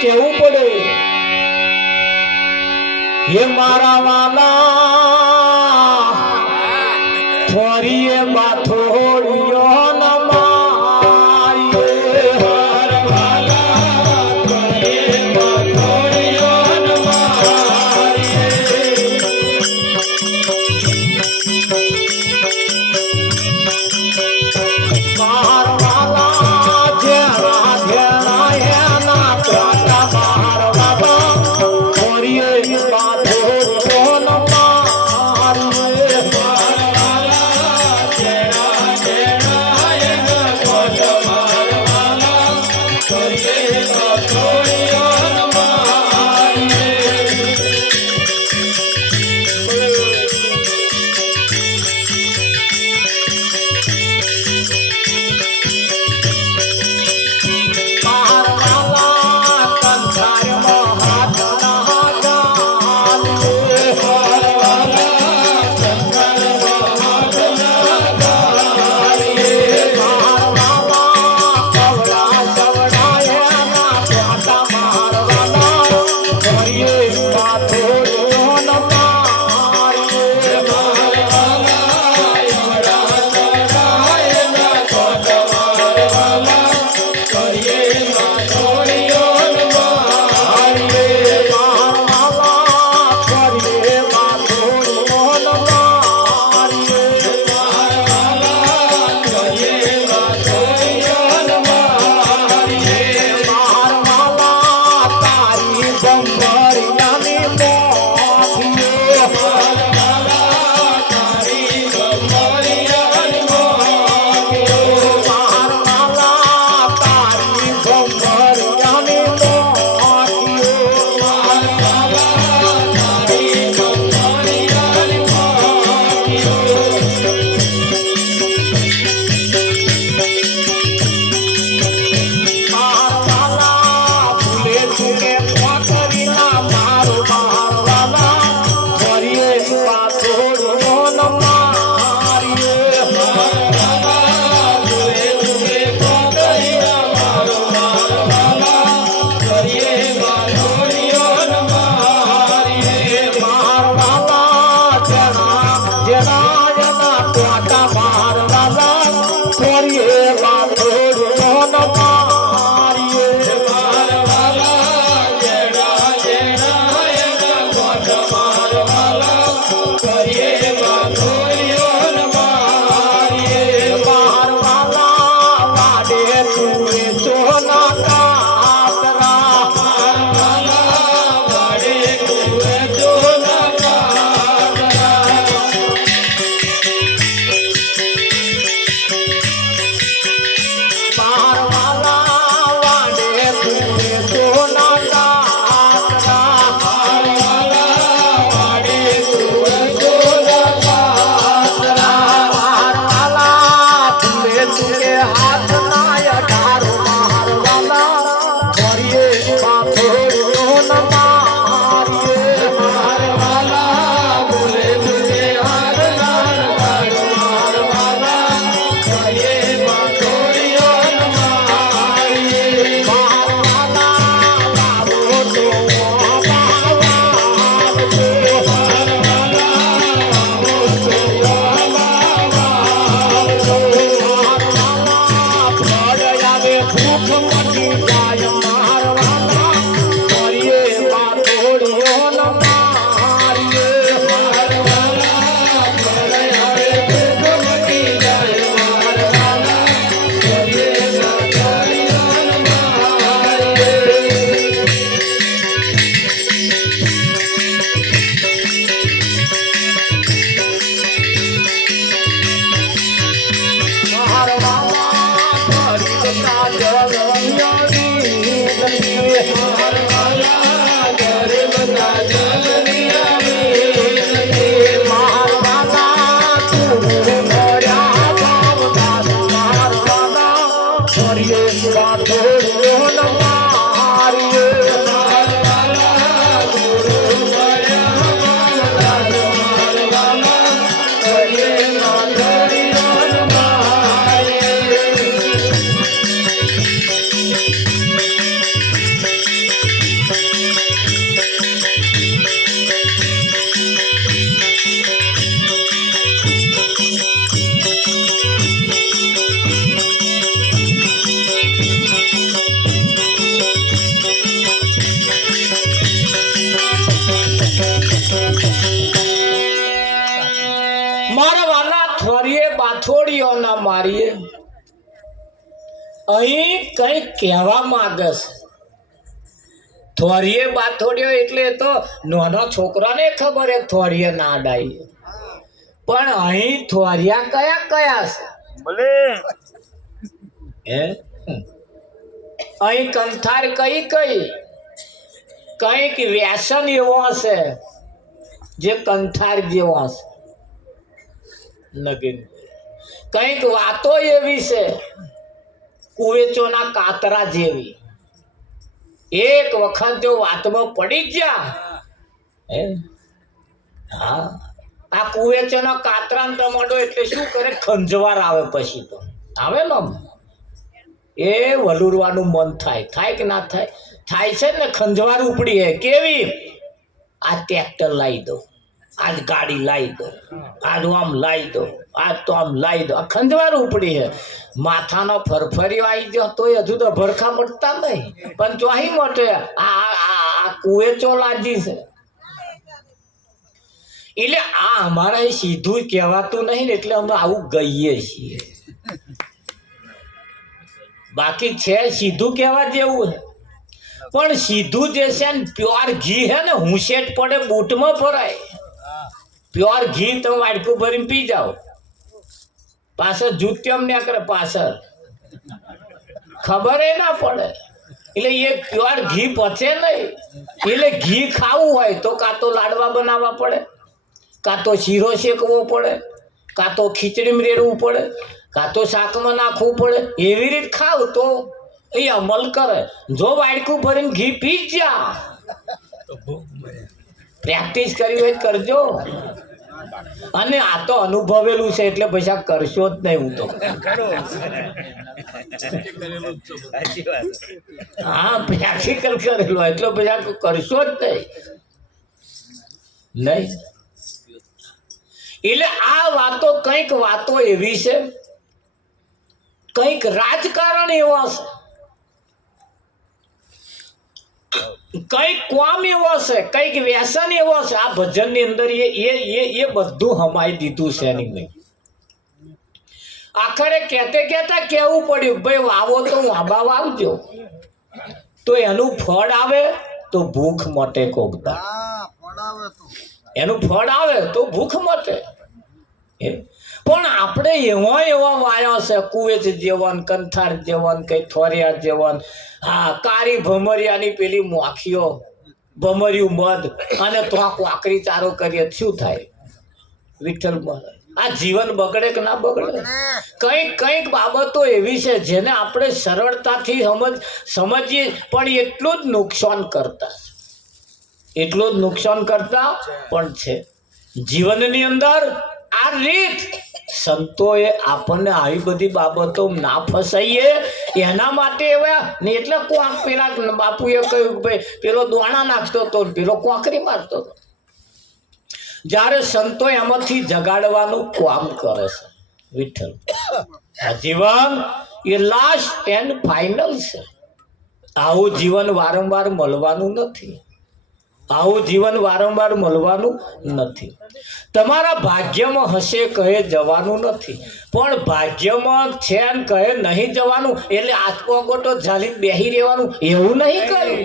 કેવું પડે હે મારા વાલા ફરીએ બાથોડિયો થોડીઓ ના મારીએ અહીં કઈ કહેવા માંગે છે થોડીએ બાથોડીઓ એટલે તો નાનો છોકરાને ખબર હે થોડીએ ના ડાઈએ પણ અહીં થોરિયા કયા કયા છે ભલે હે અહીં કંથાર કઈ કઈ કઈક વ્યસન એવો હશે જે કંથાર જેવો હશે નગીન કઈક વાતો એવી છે કુવેચોના કાતરા જેવી એક વખત જો વાતમાં પડી ગયા હે હા આ કુવેચોના કાતરા ટમાટો એટલે શું કરે ખંજવાર આવે પછી તો આવે ને એ વલુરવાનું મન થાય કે ના થાય છે ને ખંજવાર ઉપડી હે કેવી આ ટ્રેક્ટર લાવી દો આજ ગાડી લાવી દો આજ આમ લાવી દો આજ તો આમ લાવી દો આ ખંજવાર ઉપડી હે માથાનો ફરફરિયો આવી ગયો તો હજુ તો ભરખા મળતા નહીં પણ ચોહી મોટે આ કુવેચો લાજી છે એટલે આ અમારા સીધું કહેવાતું નહીં ને એટલે અમે આવું ગઈએ છીએ બાકી છે સીધું કહેવા જેવું હે પણ સીધું જે છે ને પ્યોર ઘી હે ને હુંશેટ પડે બૂટમાં ભરાય પ્યોર ઘી તમે વાડકું ભરીને પી જાઓ પાછળ જૂત્યમ ને કરે પાછળ ખબર ના પડે એટલે એ પ્યોર ઘી પચે નહીં એટલે ઘી ખાવું હોય તો કાં તો લાડવા બનાવવા પડે કાં તો શીરો શેકવો પડે કાં તો ખીચડીમાં રેડવું પડે કાં તો શાકમાં નાખવું પડે એવી રીતે ખાવ તો એ અમલ કરે જો વાડકું ભરીને ઘી પી જા પ્રેક્ટિસ કરી હોય કરજો અને આ તો અનુભવેલું છે એટલે પૈસા કરશો જ નહીં હું તો હા પ્રેક્ટિકલ કરેલું એટલે પૈસા કરશો જ નહીં એટલે આ વાતો કંઈક વાતો એવી છે કંઈક રાજકારણ એવા છે કઈક કોમ એવો છે કઈક વ્યસન એવો છે આ ભજન ની અંદર એ બધું હમાઈ દીધું છે એની ભાઈ આખરે કહેતા કેવું પડ્યું ભાઈ વાવો તો વાબા વાવજો તો એનું ફળ આવે તો ભૂખ મટે કોકતા એનું ફળ આવે તો ભૂખ મટે પણ આપણે એવા વાયા છે કુવેચ જેવન કંથાર જેવન કઈ થોરિયા જેવન હા કાળી ભમરિયાની પેલી મોખીઓ ભમર્યું મધ અને તો આ કોકરી ચારો કરીએ શું થાય વિઠ્ઠલ આ જીવન બગડે કે ના બગડે કંઈક બાબતો એવી છે જેને આપણે સરળતાથી સમજીએ પણ એટલું જ નુકસાન કરતા પણ છે જીવનની અંદર આ રીત સંતોએ આપણને આવી બધી બાબતો ના ફસાઈએ એના માટે એવા ને એટલે કોક પેલા બાપુએ કહ્યું ભાઈ પેલો દોણા નાખતો હતો પેલો કોકરી મારતો હતો જ્યારે સંતો એમાંથી જગાડવાનું કામ કરે છે વિઠ્ઠલ આ જીવન એ લાસ્ટ એન્ડ ફાઇનલ છે આવું જીવન વારંવાર મળવાનું નથી તમારા ભાગ્યમાં હશે કહે જવાનું નથી પણ ભાગ્યમાં છે ને કહે નહીં જવાનું એટલે આત્મગોટો ઝાલી બેહી રહેવાનું એવું નહીં કહ્યું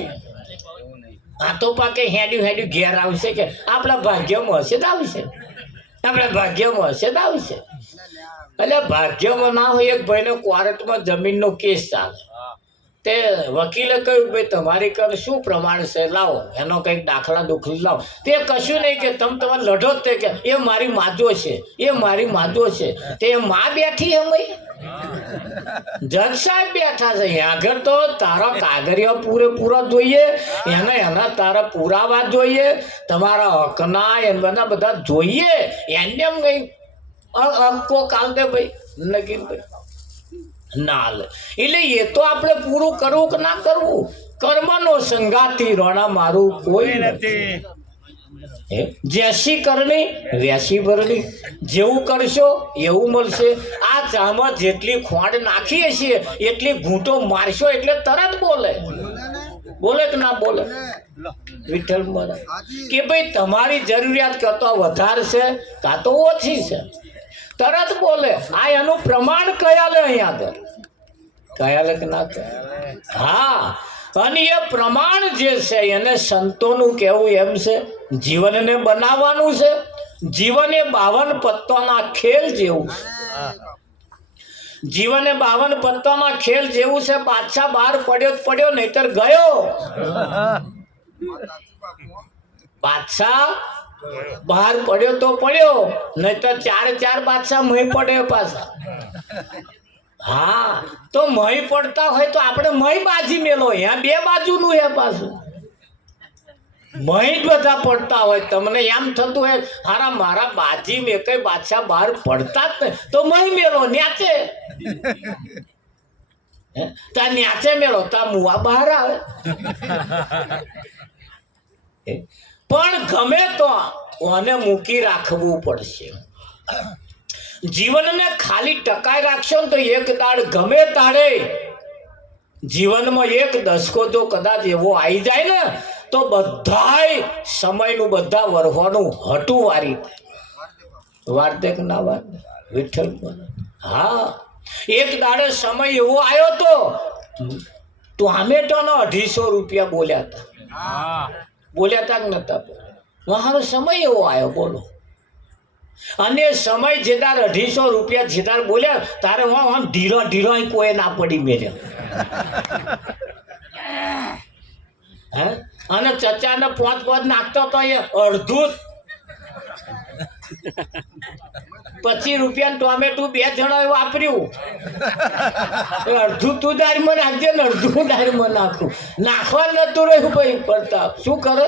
આ તો પાકે હેડ્યું ઘેર આવશે કે આપણા ભાગ્યમાં હશે તો આવશે એટલે ભાગ્યમાં ના હોય એક ભાઈને કોર્ટમાં જમીનનો કેસ ચાલે તે વકીલે કહ્યું ભાઈ તમારી કર શું પ્રમાણ છે લાવો એનો કંઈક દાખલા દુખલી લાવો તે કશું નહીં કે તમે લડો તે કે એ મારી માજો છે તે માં બેઠી એમ જજ સાહેબ બેઠા છે આગળ તો તારા કાગળિયા પૂરેપૂરા જોઈએ એના તારા પુરાવા જોઈએ તમારા હકના એના બધા જોઈએ એને એમ કઈ અંકો કાલ દે ભાઈ નગીન ભાઈ ના લે એટલે એ તો આપણે પૂરું કરવું કે ના કરવું કર્મનો સંગાતી રોણા મારું કોઈ નથી જેસી કરણી વેસી ભરણી જેવું કરશો એવું મળશે આ ચામાં જેટલી ખોંડ નાખીએ છીએ એટલી ઘૂંટો મારશો એટલે તરત બોલે કે ના બોલે વિઠ્ઠલ બોલે કે ભાઈ તમારી જરૂરિયાત કરતો વધારે છે કાં તો ઓછી છે તરત બોલે. આ એનું પ્રમાણ કયા લે અહીંયા આગળ, કયા લે કે ના કયા? હા, અને એ પ્રમાણ જે છે એને સંતોનું કહેવું એમ છે, જીવનને બનાવવાનું છે. જીવન એ 52 પત્તાના ખેલ જેવું છે. જીવન એ 52 પત્તાના ખેલ જેવું છે. બાદશાહ બહાર પડ્યો પડ્યો, નહીતર ગયો. બાદશાહ બહાર પડ્યો તો પડ્યો, નહીતર 4 બાદશાહ મહી પડે પાછા. હા, તો મહી પડતા હોય તો આપણે મહી બાજી મેલો. અહીંયા 2 બાજુનું હે પાછું. મહી જ બધા પડતા હોય, તમને એમ થતું હોય હારા મારા બાજી મેં કઈ બાદશાહ બહાર પડતા જ નહીં, તો મહી મેલો ન્યાચે. તા ન્યાચે મેળો તા મુવા બહાર આવે. પણ ગમે તો ઓને મૂકી રાખવું પડશે. જીવનને ખાલી ટકાઈ રાખશો ને તો એક દાડ ગમે તાડે જીવનમાં 1 દશકો જો કદાચ એવો આવી જાય ને તો બધાય સમયનું બધા વરહોનું હટું વારી વારતે કે ના વાર વિઠ્ઠલ. હા, એક દાડે સમય એવો આવ્યો તો ટોમેટોનો 250 રૂપિયા બોલ્યા હતા. બોલ્યા હતા કે નતા? મારો સમય એવો આવ્યો, બોલો. અને સમય જેદાર 250 રૂપિયા જેદાર બોલ્યા તારે આમ ઢીલો ઢીલો કોઈ ના પડી મેલ્યો. હે, અને ચચાને 5 નાખતો તો એ અડધું 25 રૂપિયા ટોમેટું 2 જણાએ વાપર્યું. અડધું તું દારમાં નાખજે ને અડધું દારમાં નાખું. નાખવા નતું રહ્યું ભાઈ પ્રતાપ. શું કરે?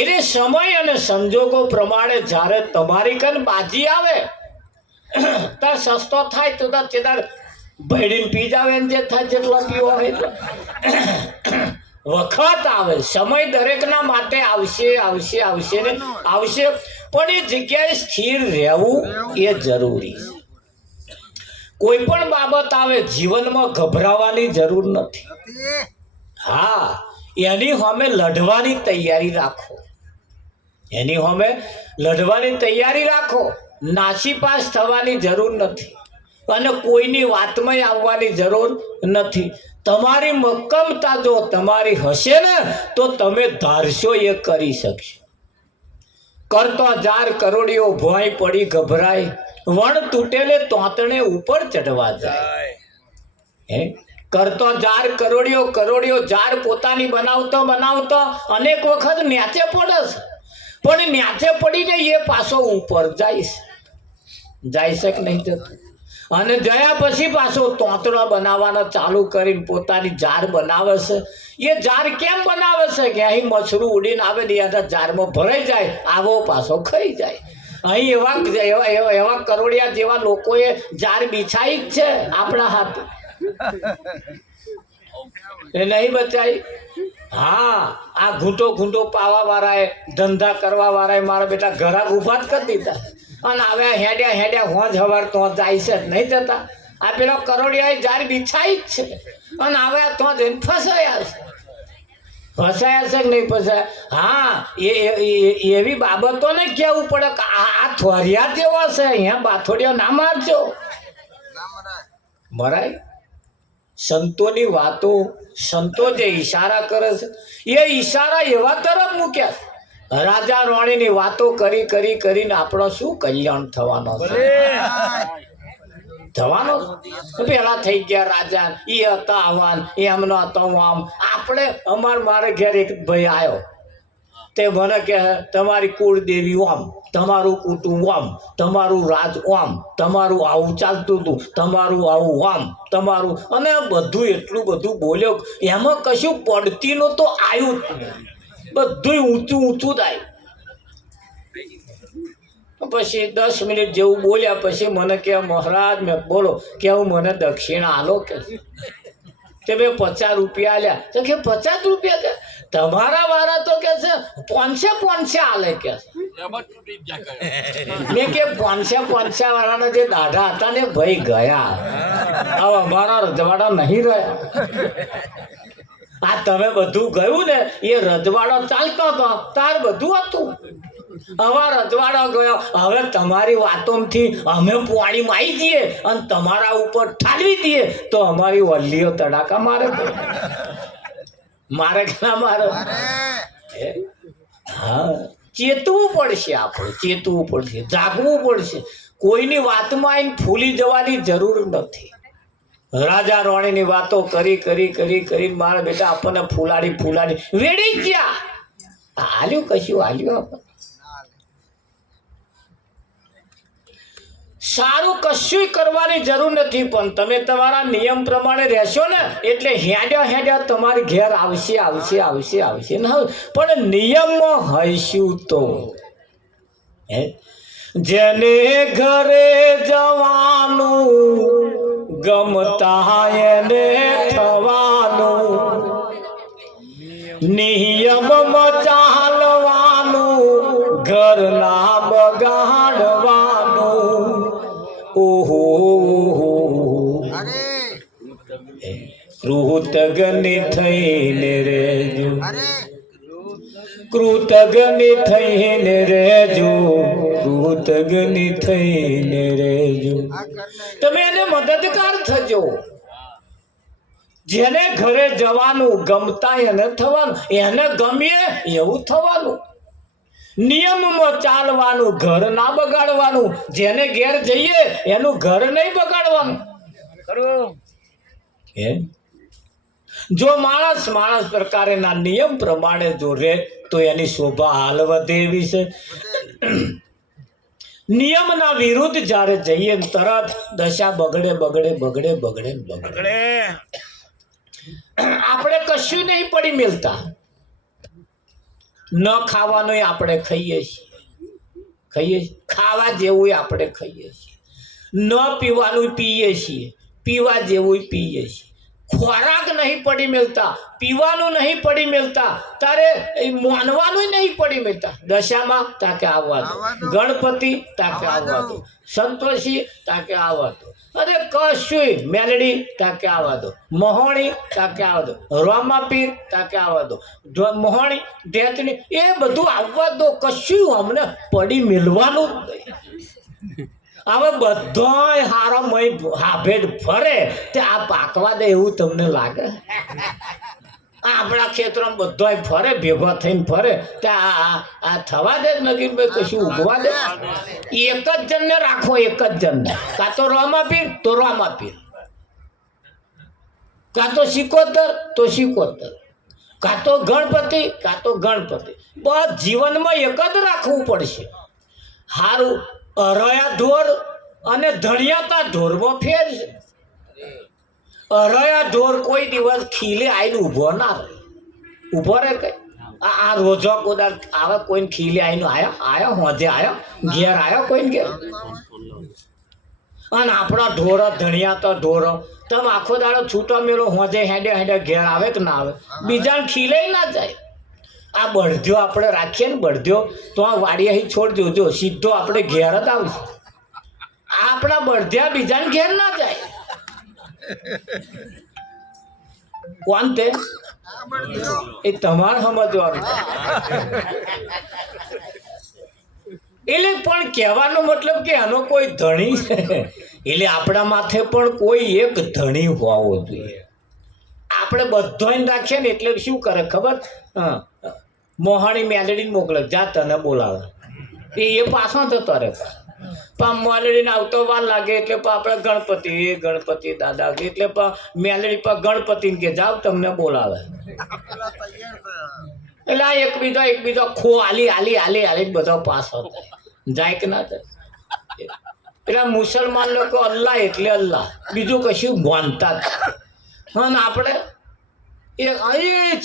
એટલે સમય અને સંજોગો પ્રમાણે જ્યારે તમારી કન બાજી આવે તાર સસ્તો થાય તો ચેદાર ભેડીને પી જાવે ને જે થાય જેટલા પીવા હોય તો. વખત આવે, સમય દરેકના માટે આવશે આવશે આવશે ને આવશે, પણ એ જગ્યાએ સ્થિર રહેવું એ જરૂરી છે. કોઈ પણ બાબત આવે જીવનમાં ગભરાવાની જરૂર નથી. હા, એની સામે લડવાની તૈયારી રાખો. એની સામે લડવાની તૈયારી રાખો. નાસીપાસ થવાની જરૂર નથી અને કોઈની વાતમાં આવવાની જરૂર નથી. તમારી મક્કમતા જો તમારી હશે ને તો તમે ધારશો એ કરી શકશો. કરતો જાર કરોડિયો ભોંય પડી ગભરાય, વણ તૂટેલે તોતણે ઉપર ચઢવા જાય. હે, કરતો જાર કરોડિયો, કરોડિયો જાર પોતાની બનાવતો બનાવતો અનેક વખત ન્યાચે પડે છે, પણ ન્યાચે પડીને એ પાછો ઉપર જાય છે. જાય છે કે નહીં જતું? અને જયા પછી પાછો તોતડો બનાવવાનો ચાલુ કરીને પોતાની જાર બનાવે છે. એ જાર કેમ બનાવે છે કે અહીં મછરું ઉડીને આવે ને યાદ જારમાં ભરાઈ જાય, આવો પાછો ખાઈ જાય. અહીં એવા કરોડિયા જેવા લોકોએ જાર બિછાઈ જ છે આપણા હાથ, એ નહીં બચાઈ. હા, આ ઘૂંટો ઘૂંટો પાવા વાળાએ, ધંધા કરવા વાળાએ મારા બેટા ઘરાક ઉભા જ કરી દીધા. અને હવે હેડ્યા હેડ્યા હોજ હવાર તો જાય છે જ નહીં જતા. આ પેલો કરોડિયા જાર બિછાઈ જ છે અને હવે તો જઈને ફસાયા છે. ફસાયા છે કે નહીં ફસાયા? હા, એવી બાબતોને કહેવું પડે કે આ થોરિયા જેવા છે, અહીંયા બાથોડિયા ના મારજો. મરાય. સંતોની વાતો, સંતો જે ઈશારા કરે છે એ ઈશારા એવા તરફ મૂક્યા. રાજા રાણીની વાતો કરી કરી કરીને આપણો શું કલ્યાણ થવાનો છે? થવાનો પેલા થઈ ગયા રાજા, એ હતા આવાન, એમનો હતો આમ. આપણે મારે ઘેર એક ભાઈ આવ્યો, તે મને કહે તમારી કુળદેવી ઓમ, તમારું કુટુંબ ઓમ, તમારું રાજ ઓમ, તમારું આવું ચાલતું હતું, તમારું આવું ઓમ, તમારું, અને બધું એટલું બધું બોલ્યો. એમાં કશું પડતીનું તો આવ્યું જ નહીં, બધું ઊંચું ઊંચું થાય. પછી 10 મિનિટ જેવું બોલ્યા પછી મને કહે મહારાજ, મેં બોલો કેવું મને દક્ષિણા આલો કે મેં 50 રૂપિયા આલ્યા. તો કે 50 રૂપિયા કે તમારા વાળા તો કે છે 500 આલે કે. મેં કે 500 વાળાના જે દાઢા હતા ને ભાઈ ગયા, હવે અમારા રજવાડા નહીં રહ્યા. આ તમે બધું ગયું ને એ રજવાડો ચાલતો હતો તાર બધું હતું. હવે રજવાડો ગયો, હવે તમારી વાતોથી અમે પાણીમાં આવી જઈએ અને તમારા ઉપર ઠાલવી દઈએ તો અમારી વલ્લીઓ તડાકા મારે મારે કે ના મારે? હા, ચેતવું પડશે, આપણે ચેતવું પડશે, જાગવું પડશે. કોઈની વાતમાં આવીને ફૂલી જવાની જરૂર નથી. રાજા રાણીની વાતો કરી કરી કરી કરી મારા બેટા આપણને ફૂલાડી ફૂલાડી વેડી ગયા. હાલ્યું કશું હાલ્યું આપણને સારું કશું કરવાની જરૂર નથી. પણ તમે તમારા નિયમ પ્રમાણે રહેશો ને એટલે હેડ્યા હેડ્યા તમારી ઘેર આવશે આવશે આવશે આવશે ને. પણ નિયમમાં હઈશું તો જેને ઘરે જવાનું ગમતા એને થવાનું, નિયમમાં ચાલવાનું, ઘરના બગાડવાનું. ઓહો કૃતજ્ઞ થઈને રહેજો, કૃતજ્ઞ થઈને રહેજો, કૃતજ્ઞ થઈને રહેજો. તમે એને મદદગાર થજો. જેને ઘરે જવાનું ગમતા એને થવાનું, એને ગમીએ એવું થવાનું. નિયમમાં ચાલવાનું, ઘર ના બગાડવાનું. જેને ઘેર જઈએ એનું ઘર નહીં બગાડવાનું. જો માણસ માણસ પ્રકારેના નિયમ પ્રમાણે જો રહે તો એની શોભા હાલ વધે એવી છે. નિયમના વિરુદ્ધ જ્યારે જઈએ તરત દશા બગડે બગડે બગડે બગડે બગડે. આપણે કશું નહીં પડી મિલતા. ન ખાવાનું આપણે ખાઈએ છીએ, ખાવા જેવું આપણે ખાઈએ છીએ. ન પીવાનું પીએ છીએ, પીવા જેવું પીએ છીએ. ખોરાક નહીં પડી મિલતા, પીવાનું નહીં પડી મિલતા, તારે માનવાનું નહીં પડી મિલતા. દશામાં તાકે આવવા દો, ગણપતિ તાકે આવવા દો, સંતોષી તાકે આવવા દો, અરે કશું મેલડી તાકે આવવા દો, મોહણી તાકે આવવા દો, રોમાપીર તાકે આવવા દો, મોહણી ઢેચણી એ બધું આવવા દો. કશું અમને પડી મિલવાનું જ નહીં. હવે બધાય હારો મય હાભેડ ફરે તે આ પાકવા દે એવું તમને લાગે? આપણા ખેતરમાં બધાય ફરે, ભેગો થઈને ફરે તે આ થવા દે નગીનભાઈ? કશું ઉગવા દે? એક જ જણને રાખો, એક જ જણને. કાં તો રોમાપીર તો રોમાપીર, કાં તો સિકોતર તો સિકોતર, કાં તો ગણપતિ કાં તો ગણપતિ. બસ જીવનમાં એક જ રાખવું પડશે. હારું અરયા ઢોર અને ધણિયાતા ઢોરમાં ફેર છે. અરયા ઢોર કોઈ દિવસ ખીલે આવીને ઊભો ના રહે. ઊભો રહે કઈ? આ રોજો કોદાર આવે કોઈને ખીલે આવીને આયો હોજે આયો ઘેર આયો કોઈને ઘેર. અને આપણા ઢોર ધણિયાતા ઢોર તમે આખો દાડો છૂટો મેળો હોજે હેડે હેડે ઘેર આવે કે ના આવે? બીજાને ખીલે ના જાય. આ બળદ્યો આપણે રાખીએ ને બળદ્યો તો આ વાડી અહીં છોડ જોજો સીધો આપણે ઘેર જ આવશે. આપણા બળદ્યા બીજાને ઘેર ના જાય. કોણ તે? એ તમારે સમજવાનું. એટલે પણ કહેવાનો મતલબ કે આનો કોઈ ધણી છે એટલે આપણા માથે પણ કોઈ એક ધણી હોવો જોઈએ. આપણે બધાને રાખીએ ને એટલે શું કરે ખબર? હા, મોહાણી મેલડીને મોકલે, જા તને બોલાવે. એ પાછો થતો રહે. પણ મેલડીને આવતો વાર લાગે એટલે આપણે ગણપતિ દાદા એટલે મેલડી પર ગણપતિને કે જાઓ તમને બોલાવે. એટલે આ એકબીજો ખો આલી આલી આલી આલી બધો પાછો જાય કે ના થાય? પેલા મુસલમાન લોકો અલ્લાહ એટલે અલ્લાહ, બીજું કશું માનતા જ. અને આપણે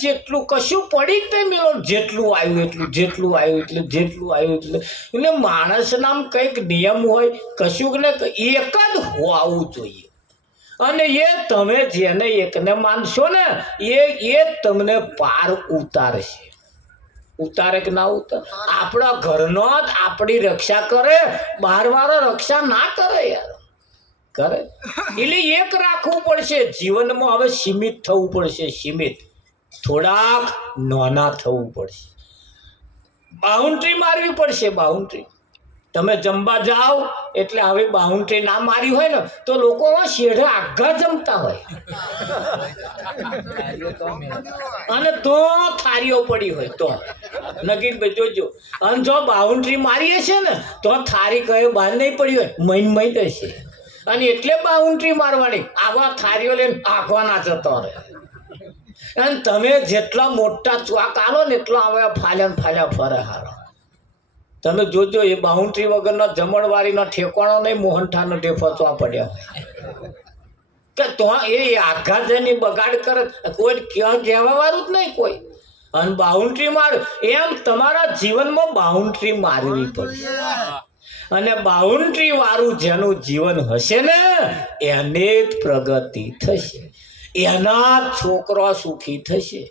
જેટલું કશું પડી જ નહીં મેળો, જેટલું આવ્યું એટલું, જેટલું આવ્યું એટલે જેટલું આવ્યું એટલે માણસના કંઈક નિયમ હોય કશું ને એક જ હોવું જોઈએ. અને એ તમે જેને એકને માનશો ને એ તમને પાર ઉતારશે. ઉતારે કે ના ઉતારે? આપણા ઘરનો જ આપણી રક્ષા કરે, બહારવાળો રક્ષા ના કરે યાર. કરે એટલે એક રાખવું પડશે જીવનમાં. હવે સીમિત થવું પડશે, સીમિત થોડાક નાના થવું પડશે. બાઉન્ડ્રી મારવી પડશે. બાઉન્ડ્રી તમે જમવા જાઓ એટલે હવે બાઉન્ડ્રી ના મારી હોય ને તો લોકો શેઢે આઘા જમતા હોય અને તો થારીઓ પડી હોય તો નગીનભાઈ જોજો. અને જો બાઉન્ડ્રી મારીએ છે ને તો થારી કયો બહાર નહીં પડી હોય મહિન હશે. અને એટલે બાઉન્ડ્રી મારવાની. આવા થારીઓ લઈને આઘવાના જતો રહે. અને તમે જેટલા મોટા ચોક આલો ને એટલા હવે ફાલ્યા ફરે હારો. તમે જોજો એ બાઉન્ડ્રી વગરનો જમણવારીનો ઠેકાણો નહીં મોહનઠાનો ઢેફચવા પડ્યા કે તો એ આઘા જઈને બગાડ કરે કોઈ કહેવા વાળું જ નહીં કોઈ. અને બાઉન્ડ્રી માર એમ તમારા જીવનમાં બાઉન્ડ્રી મારવી પડશે. અને બાઉન્ડ્રી વાળું જેનું જીવન હશે ને એને જ પ્રગતિ થશે. એના જ છોકરા સુખી થશે.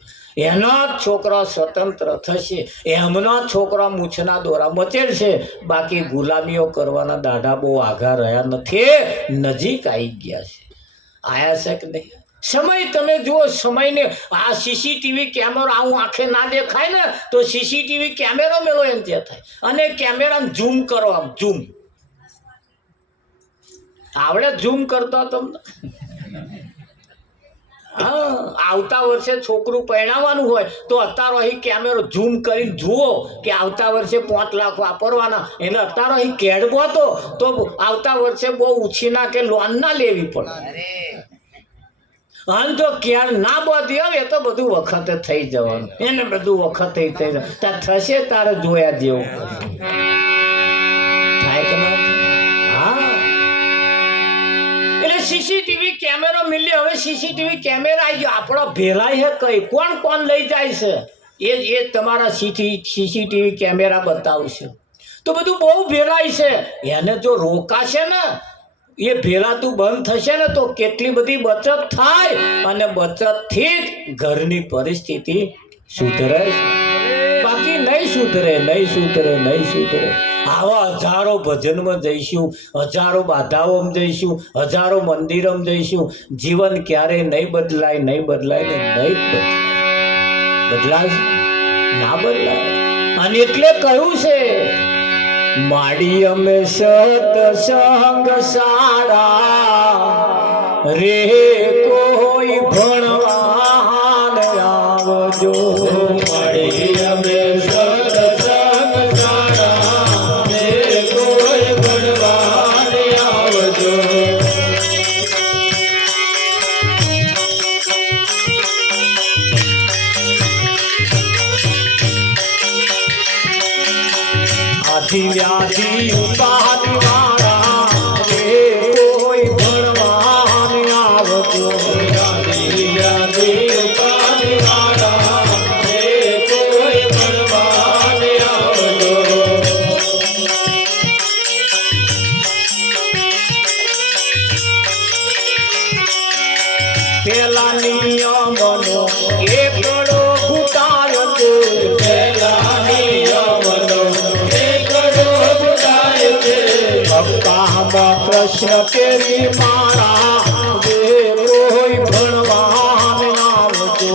એના જ છોકરા સ્વતંત્ર થશે. એમના છોકરા મૂછના દોરા મચેલ છે. બાકી ગુલામીઓ કરવાના દાઢા બહુ આઘા રહ્યા નથી. નજીક આવી ગયા છે. આયા છે કે નહીં? સમય તમે જુઓ. સમયને આ સીસીટીવી કેમેરો આવું આંખે ના દેખાય ને તો સીસીટીવી કેમેરો મેળો એમ ત્યાં થાય. અને કેમેરાને ઝૂમ કરો. આમ ઝૂમ આવડે ઝૂમ કરતો તમને? હા, આવતા વર્ષે છોકરું પરણાવવાનું હોય તો અત્યારે અહીં કેમેરો ઝૂમ કરીને જુઓ કે આવતા વર્ષે 5 લાખ વાપરવાના. એટલે અત્યારે અહીં કેડબો તો આવતા વર્ષે બહુ ઉછીના કે લોન ના લેવી પડે. અને જો કેર ના બધી આવે તો બધું વખતે થઈ જવાનું. એને બધું વખતે થઈ જવાનું. ત્યાં થશે તારે જોયા જેવું થાય કે ના? હા, એટલે સીસીટીવી કેમેરો મિલ્યો. હવે સીસીટીવી કેમેરા આવી ગયો. આપણો ભેલાય છે કઈ કોણ લઈ જાય છે એ તમારા સીસીટીવી કેમેરા બતાવશે. તો બધું બહુ ભેલાય છે. એને જો રોકાશે ને એ ભેલાતું બંધ થશે ને તો કેટલી બધી બચત થાય. અને બચતથી જ ઘરની પરિસ્થિતિ સુધરે છે. બાકી નહીં સુધરે. આવા હજારો ભજનમાં જઈશું, હજારો બાધાઓમાં જઈશું, હજારો મંદિરોમાં જઈશું. જીવન ક્યારેય નહીં બદલાય ને નહીં બદલાય ના બદલાય. અને એટલે કહ્યું છે માડી અમે સતસંગ સારા રે કોઈ ભણવાન આવજો. માડી અમે સતસંગ સારા રે કોઈ ભણવાન આવજો. વ્યાધિ ઉપાધિ વાળા રે કોઈ ભણવાન આવજો. વ્યાધિ ઉપાધિ વાળા રે કોઈ ભણવાન આવજો. પેલા નિયમનો એકડો ઘૂટાયો છે. પેલા નિયમનો કૃષ્ણ કેરી મારા રે કોઈ ભણવાન આવજો.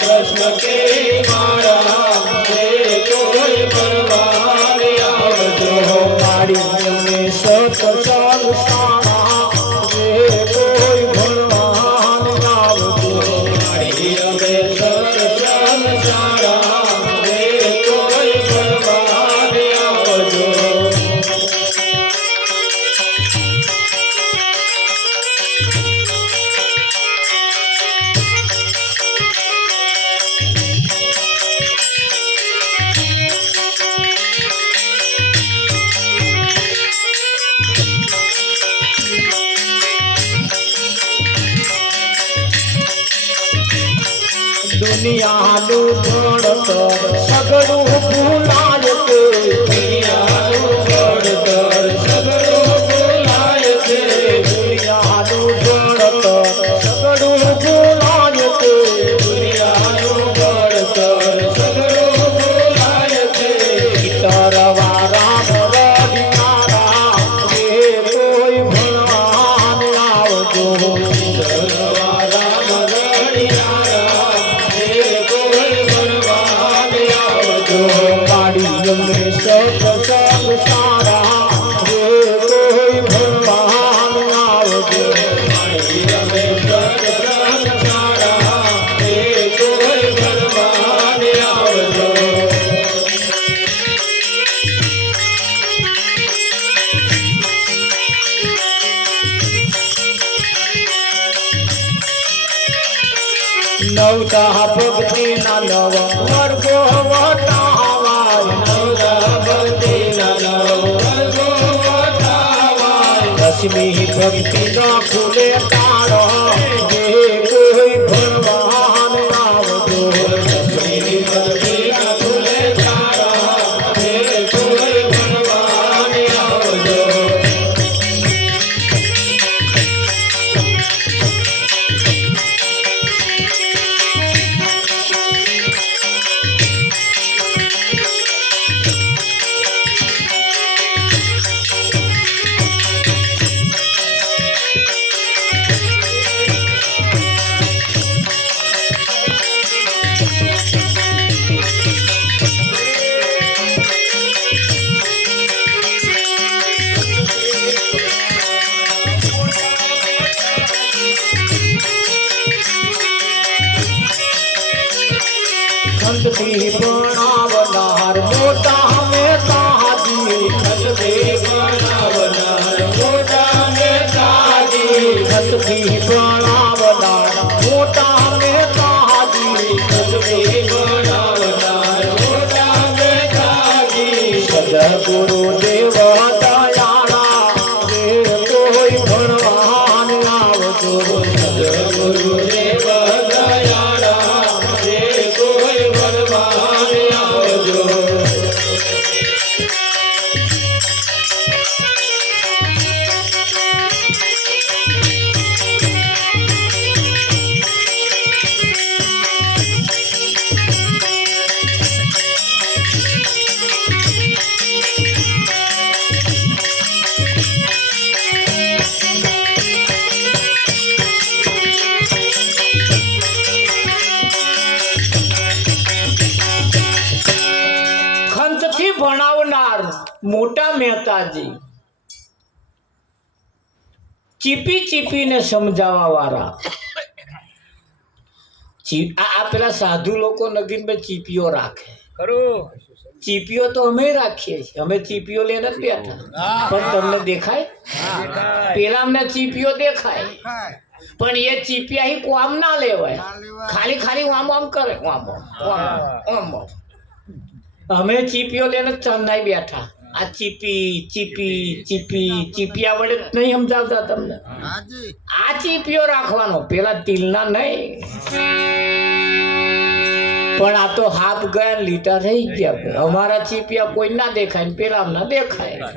કૃષ્ણ કેરી મારા રે કોઈ ભણવાન આવજો. મારી અમે સત્સંગ સારા રે કોઈ ભણવાન આવજો. મારી અમે સત્સંગ સારા રે કોઈ ભણવાન આવજો. દુનિયાનું ભણતર સગળું ભૂલાય છે. દુનિયાનું ભણતર સગળું ભૂલાય છે. દુનિયાનું ભણતર સગળું ભૂલાય છે. દુનિયાનું ભણતર સગળું ભૂલાય છે. તરવારા રડિયારા રે કોઈ ભણવાન આવજો. તરવારા રડિયારા કોઈ ભણવાન આવજો. નવતા ભક્તિ ના નવ વર્ગો વટાવાય નવતા ભક્તિ ના નવ વર્ગો વટાવાય દસમી ભક્તિ ના ખુલે તાળો જે કોઈ ભગવાન આવજો દસમી ભક્તિ ના ખુલે તાળો જે કોઈ ભગવાન આવજો ખંડથી ભણાવનાર મોટા મેતાજી ખંડથી ભણાવનાર મોટા મેતાજી ખંડથી ભણાવનાર મોટા મેતાજી ખંડથી ભણાવનાર મોટા મેતાજી સદગુરુ દેવ દયાળા રે કોઈ ભણવાન આવજો સદગુરુ દેવ દયાળા રે કોઈ ભણવાન આવજો ખંતથી ભણાવનાર મોટા મહેતાજી ચીપી ચીપીને સમજાવવા વાળા આ પેલા સાધુ લોકો નગીનમાં ચીપીઓ રાખે ખરું ચીપીઓ તો અમે રાખીએ છીએ અમે ચીપીઓ લઈને જ બેઠા પણ તમને દેખાય પેલા અમને ચીપીઓ દેખાય પણ એ ચીપિયા અહીં કોમ ના લેવાય ખાલી ખાલી આમ આમ કરે આમ આમ અમે ચીપીઓ લઈને ચંદાઈ બેઠા આ ચીપી ચીપી ચીપી ચીપિયા વડે નહીં સમજાવતા તમને આ ચીપીઓ રાખવાનો પેલા તિલના નહીં પણ આ તો હાથ ગયા લીટા થઈ ગયા અમારા ચીપિયા કોઈ ના દેખાય ને પેલા ના દેખાય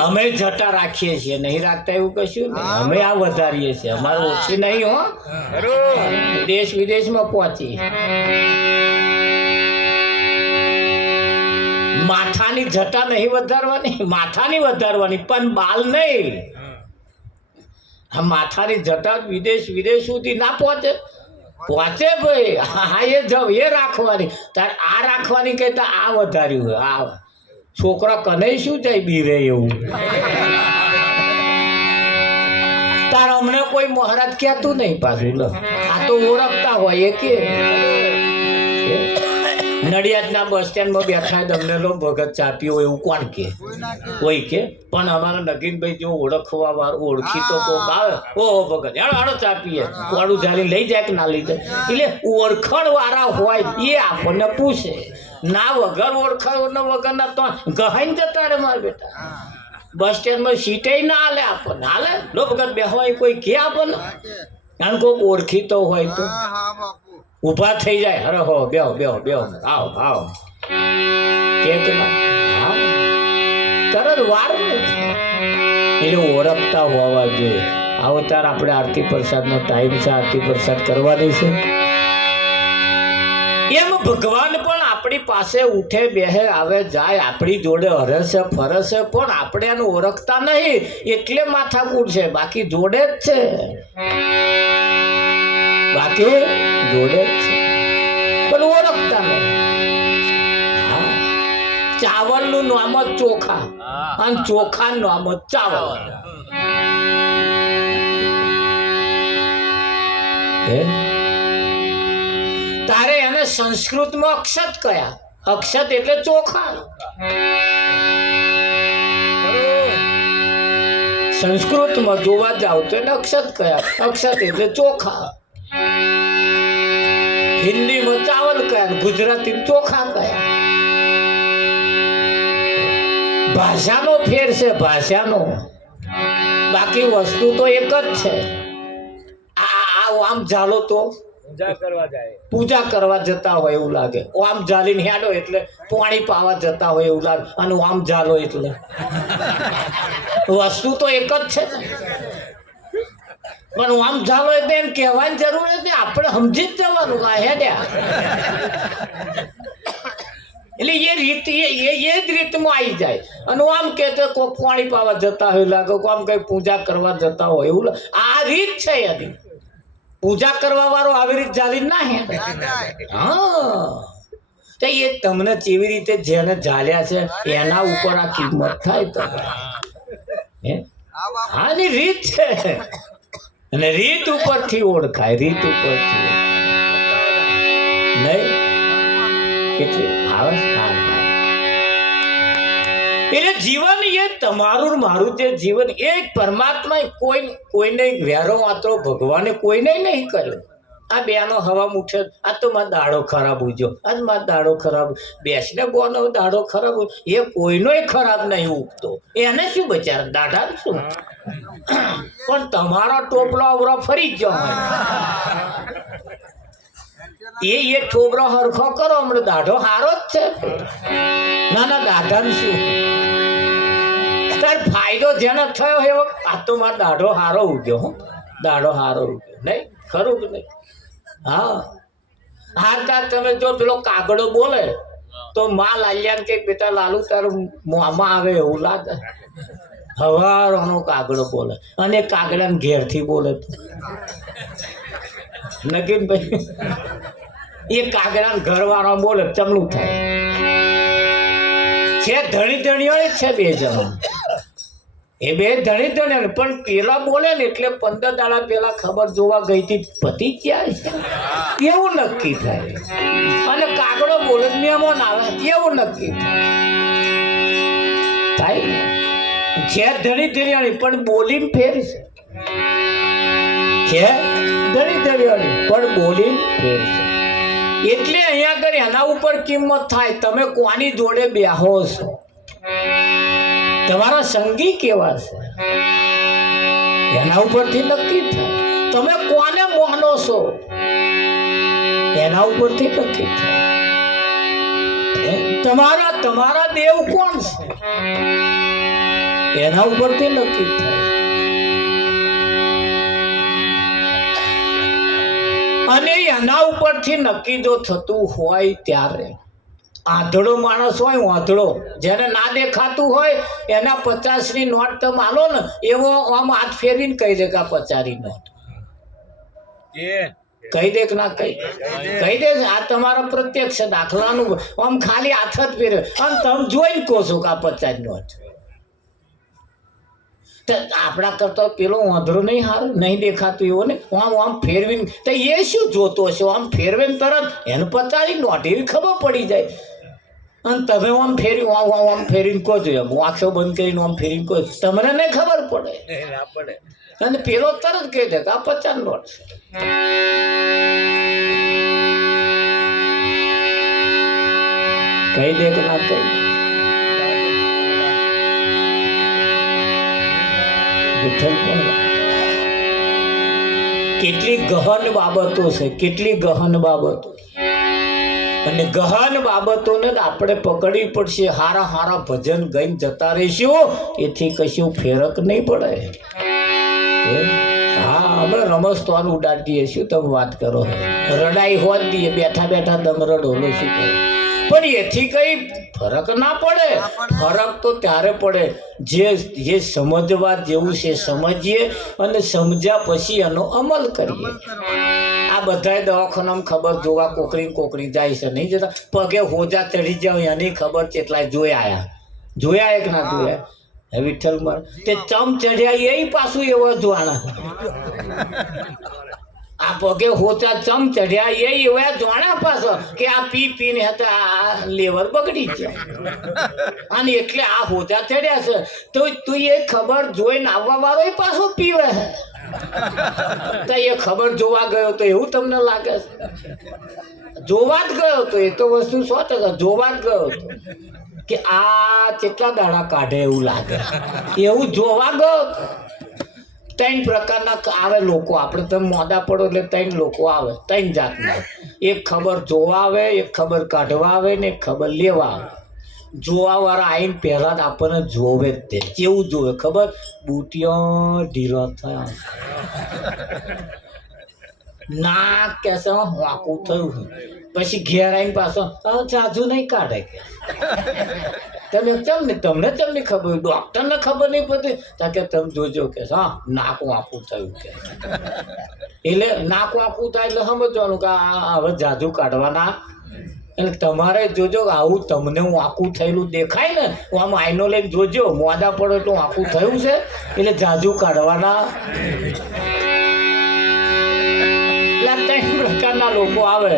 અમે જટા રાખીએ છીએ નહીં રાખતા એવું કશું નહીં અમે આ વધારીએ છીએ અમારે ઓછી નહીં હો દેશ વિદેશમાં પહોંચી માથાની જટા નહીં વધારવાની માથાની વધારવાની પણ બાલ નહીં આ માથાની જટા વિદેશ સુધી ના પહોંચે ભાઈ હા એ જવ એ રાખવાની તાર આ રાખવાની કહેતા આ વધાર્યું હોય આ છોકરો કને શું જાય બીરે એવું તાર અમને કોઈ મહારાજ કહેતું નહીં પાછું લો આ તો ઓળખતા હોય એ કે નડિયાદના બસ સ્ટેન્ડમાં બેઠા તમને લો ભગત ચાપીઓ એવું કોણ કે કોઈ કે પણ અમારા નગીનભાઈ જો ઓળખવા વાળું ઓળખી તો કોક આવે ઓહો ભગત હાડો ચાપીએ કોડું ઝાલી લઈ જાય કે ના લઈ જાય એટલે ઓળખણ વાળા હોય એ આપણને પૂછે ના વગર ઓળખણ વગરના તો ગહાઈને જતા રે મારા બેટા બસ સ્ટેન્ડમાં સીટે ના હાલે આપણને હાલે લો ભગત બેહવાય કોઈ કે આપણને કારણ કોઈક ઓળખીતો હોય તો ઊભા થઈ જાય અરે હો બેહો બેહો બેહો આવો કે તરત વાર એટલે ઓળખતા હોવા જોઈએ આવો તાર આપણે આરતી પ્રસાદનો ટાઈમ છે આરતી પ્રસાદ કરવાની છે એમ ભગવાન પણ આપણી પાસે ઉઠે બેહે આવે જાય આપણી જોડે હરે છે ફરે છે પણ આપણે એને ઓળખતા નહીં એટલે માથાકૂટ છે બાકી જોડે જ છે બાકી જોડે જ છે પણ ઓળખતા નહીં ચાવલનું નામ જ ચોખા અને ચોખાનું નામ જ ચાવલ તારે એને સંસ્કૃતમાં અક્ષત કયા અક્ષત એટલે ચોખા સંસ્કૃતમાં જોવા જાવ તો એને અક્ષત કયા અક્ષત એટલે ચોખા હિન્દીમાં ચાવલ કયા, ગુજરાતીમાં ચોખા કયા. ભાષાનો ફેર છે, ભાષાનો. બાકી વસ્તુ તો એક જ છે. આમ ઝાલો તો પૂજા કરવા જતા હોય એવું લાગે. આમ ઝાલીને હેડો એટલે પાણી પાવા જતા હોય એવું લાગે. અને આમ ઝાલો એટલે વસ્તુ તો એક જ છે. પણ આમ ઝાલો એટલે એમ કહેવાની જરૂર નથી, આપણે સમજી જ જવાનું આ હેડ્યા. એટલે એ રીત એ જ રીતમાં આવી જાય. અને આમ કે કોઈ પાણી પાવા જતા હોય લાગે, આમ કઈ પૂજા કરવા જતા હોય એવું. આ રીત છે એની. પૂજા કરવા વાળો આવી રીતે ચાલી ના હે. હા, તો એ તમને કેવી રીતે જેને ઝાલ્યા છે એના ઉપર આ કિંમત થાય તમારે. હા, ની રીત છે. અને રીત ઉપરથી ઓળખાય, રીત ઉપરથી નહીં કેટલી આવે. એટલે જીવન એ તમારું મારું જે જીવન એક પરમાત્મા કોઈને વેરો વાતરો ભગવાને કોઈને નહીં કર્યો. આ બેનો હવા મુઠે આ તો મારો દાડો ખરાબ ઉજ્યો, આજ મારો દાડો ખરાબ, બેસને બોનો દાડો ખરાબ, એ કોઈનોય ખરાબ નહીં ઉગતો. એને શું બચારા દાઢા શું. પણ તમારો ટોપલો અવરો ફરી જ જાઓ. એ છોકરો હરખો કરો હમણાં દાઢો હારો જ છે. ના ના, દાઢાને શું ફાયદો જેને થયો એવો. આ તો મારો દાઢો હારો ઉગ્યો, દાઢો હારો ઉગ્યો નહીં, ખરું કે નહીં? હા, હારતા તમે જો પેલો કાગડો બોલે તો માં લાલ્યાને કે બેટા લાલુ તારું મોંમાં આવે એવું લાગે. હવારનો કાગડો બોલે અને કાગડાને ઘેરથી બોલે તો નગીન ભાઈ એ કાગડાને ઘરવાળો બોલે ચમલું થાય છે. ધણી ધણીઓ જ છે બે જણા, એ બે ધણી ધણી. પણ પેલા બોલે ને એટલે 15 દાડા પેલા ખબર જોવા ગઈ હતી પતી ગયા છે એવું નક્કી થાય. અને કાગડો બોલે મહેમાન આવે એવું નક્કી થાય. છે ધણી ધણીયાણી પણ બોલી ફેર છે, ધણી ધણીયાણી પણ બોલી ફેર છે. એટલે અહીંયા આગળ એના ઉપર કિંમત થાય તમે કોની જોડે બેહો છો, તમારા સંગી કેવા છે એના ઉપરથી નક્કી થાય. તમે કોને માનો છો એના ઉપરથી નક્કી થાય. તમારા દેવ કોણ છે એના ઉપરથી નક્કી થાય. અને એના ઉપરથી નક્કી જો થતું હોય ત્યારે આંધળો માણસ હોય, આંધળો જેને ના દેખાતું હોય એના 50ની નોટ તમે આલો ને એવો આમ હાથ ફેરવીને કહી દે કે આ 50ની નોટ કહી દે કે ના કહી દે. આ તમારા પ્રત્યક્ષ દાખલાનું આમ ખાલી હાથ જ ફેરવે અને તમે જોઈને કહો છો કે આ 50ની નોટ. આપણા કરતા પેલો વાંધરો નહીં હારું નહીં દેખાતું એવો ને આમ આમ ફેરવીને તો એ શું જોતો હશે? આમ ફેરવે તરત એને 50ની નોટ એવી ખબર પડી જાય. અને તમે આમ આમ ફેરીને કહો છો, એમ આંખો બંધ કરીને આમ ફેરીને કહો, તમને નહીં ખબર પડે. અને પેલો તરત કહી દે કે આ 50ની નોટ છે. કહી દે કે ના કહી દે. કેટલી ગહન બાબતો છે, કેટલી ગહન બાબતો. અને ગહન બાબતોને આપણે પકડવી પડશે. હારા હારા ભજન ગઈને જતા રહીશું એથી કશું ફેરક નહીં પડે. હા, આપણે રમસ તો ઉડાડીએ શું તમે વાત કરો? રડાઈ હોત દઈએ બેઠા બેઠા દમ રડોલો શું કરે? પણ એથી કઈ ફરક ના પડે. ફરક તો ત્યારે પડે જે સમજવા જેવું છે સમજીએ અને સમજ્યા પછી એનો અમલ કરીએ. આ બધાય દવાખાનામાં ખબર જોવા કોકરી જાય છે નહીં જતા, પગે હોજા ચડી જાવ એની ખબર કેટલાય જોયા એક ના જોયા. વિઠ્ઠલ માર તે ચમ ચડ્યા એ પાછું એવો જોવાના. આ પગે હોચા ચમ ચડ્યા એ એવા જોણા પાછો કે આ પીને હતા આ લેવર બગડી જાય. અને એટલે આ હોચા ચડ્યા છે તો તું એ ખબર જોઈને આવવા વાળો પાછો પીવે છે. તો એ ખબર જોવા ગયો તો એવું તમને લાગે છે? જોવા જ ગયો તો, એ તો વસ્તુ 100% જોવા જ ગયો હતો કે આ કેટલા દાડા કાઢે એવું લાગે, એવું જોવા ગયો હતો. 3 પ્રકારના આવે લોકો. આપણે તમે મોડા પડો એટલે 3 લોકો આવે, 3 જાતના. એક ખબર જોવા આવે, એક ખબર કાઢવા આવે ને એક ખબર લેવા આવે. જોવાવાળા આવીને પહેલા જ આપણને જોવે જ. તે કેવું જોવે ખબર? બુટીઓ ઢીલો થયા, નાક કે છે વાંકું થયું, પછી ઘેર આવીને પાછો જાજુ નહીં કાઢે કે તમે તમને તમને ખબર, ડોક્ટરને ખબર નહીં પડતી કે તમે જોજો કે હા નાક વાંકું થયું કે. એટલે નાક વાંકું થાય એટલે સમજવાનું કે આ હવે જાજુ કાઢવાના. એટલે તમારે જોજો આવું તમને વાંકું થયેલું દેખાય ને, આમ આઈનો લઈને જોજો, મોડા પડો એટલું વાંકું થયું છે એટલે જાજુ કાઢવાના. એટલે 3 પ્રકારના લોકો આવે.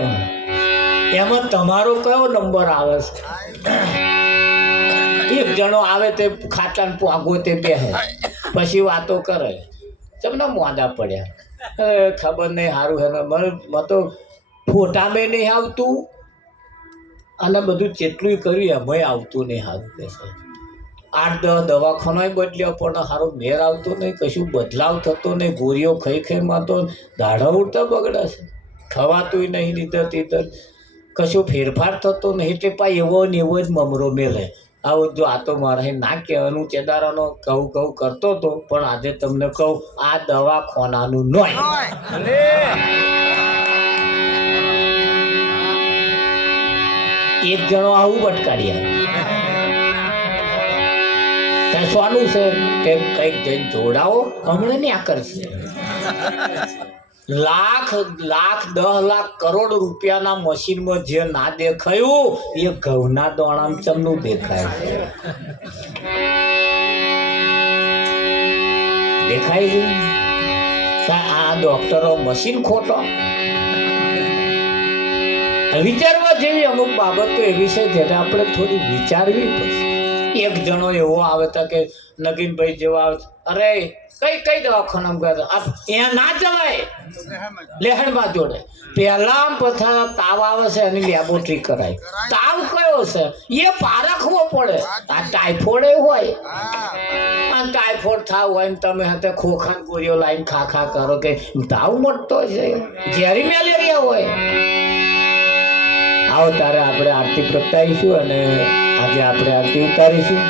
એમાં તમારો કયો નંબર આવે છે? એક જણો આવે તે ખાટલાને પોગો તે બેહે, પછી વાતો કરે, તમને મોડા પડ્યા, ખબર નહીં સારું હે મને તો ફોટામાં નહીં આવતું અને બધું જેટલું કર્યું એમાંય આવતું નહીં સારું કે છે. 8-10 દવાખાનાય બદલ્યો પણ સારો મેર આવતો નહીં, કશું બદલાવ થતો નહીં. ગોળીઓ ખાઈમાં તો દાઢા ઉડતા બગડે છે, ખવાતું નહીં નીતર કશું ફેરફાર થતો નહીં. એટલે પા એવો ને એવો જ મમરો મેલે. આવું જો આ તો મારે ના કહેવાનું ચેદારાનો કહું કરતો હતો, પણ આજે તમને કહું આ દવાખાનાનું નહીં. એક જણો આવું ભટકાડ્યા, સોનું છે કે કંઈક જઈને જોડાવો, હમણાં નહીં આકર્ષે. લાખ 10 લાખ કરોડ રૂપિયાના મશીનમાં જે ના દેખાયું એ ઘઉંના દોણામાં ચમનું દેખાય છે. આ ડોક્ટરો મશીન ખોટો. વિચારવા જેવી અમુક બાબતો એવી છે જેને આપણે થોડી વિચારવી પડશે. એક જણો એવો આવે તો કે નગીનભાઈ જેવા આવે, અરે કઈ દવાખાના ગયા ત્યાં ના જવાય, લેહણમાં જોડે પહેલા પથા તાવ આવે છે એની લેબોરેટરી કરાય. તાવ કયો છે એ પારખવો પડે. આ ટાઈફોઇડ હોય, આ ટાઈફોઇડ થાવ હોય ને તમે હાથે ખોખાન ગોળીઓ લાઈને ખા કરો કે તાવ મળતો છે, ઝેરી મેલેરિયા હોય. આવો તારે આપણે આરતી પ્રગટાવીશું અને આજે આપણે આરતી ઉતારીશું.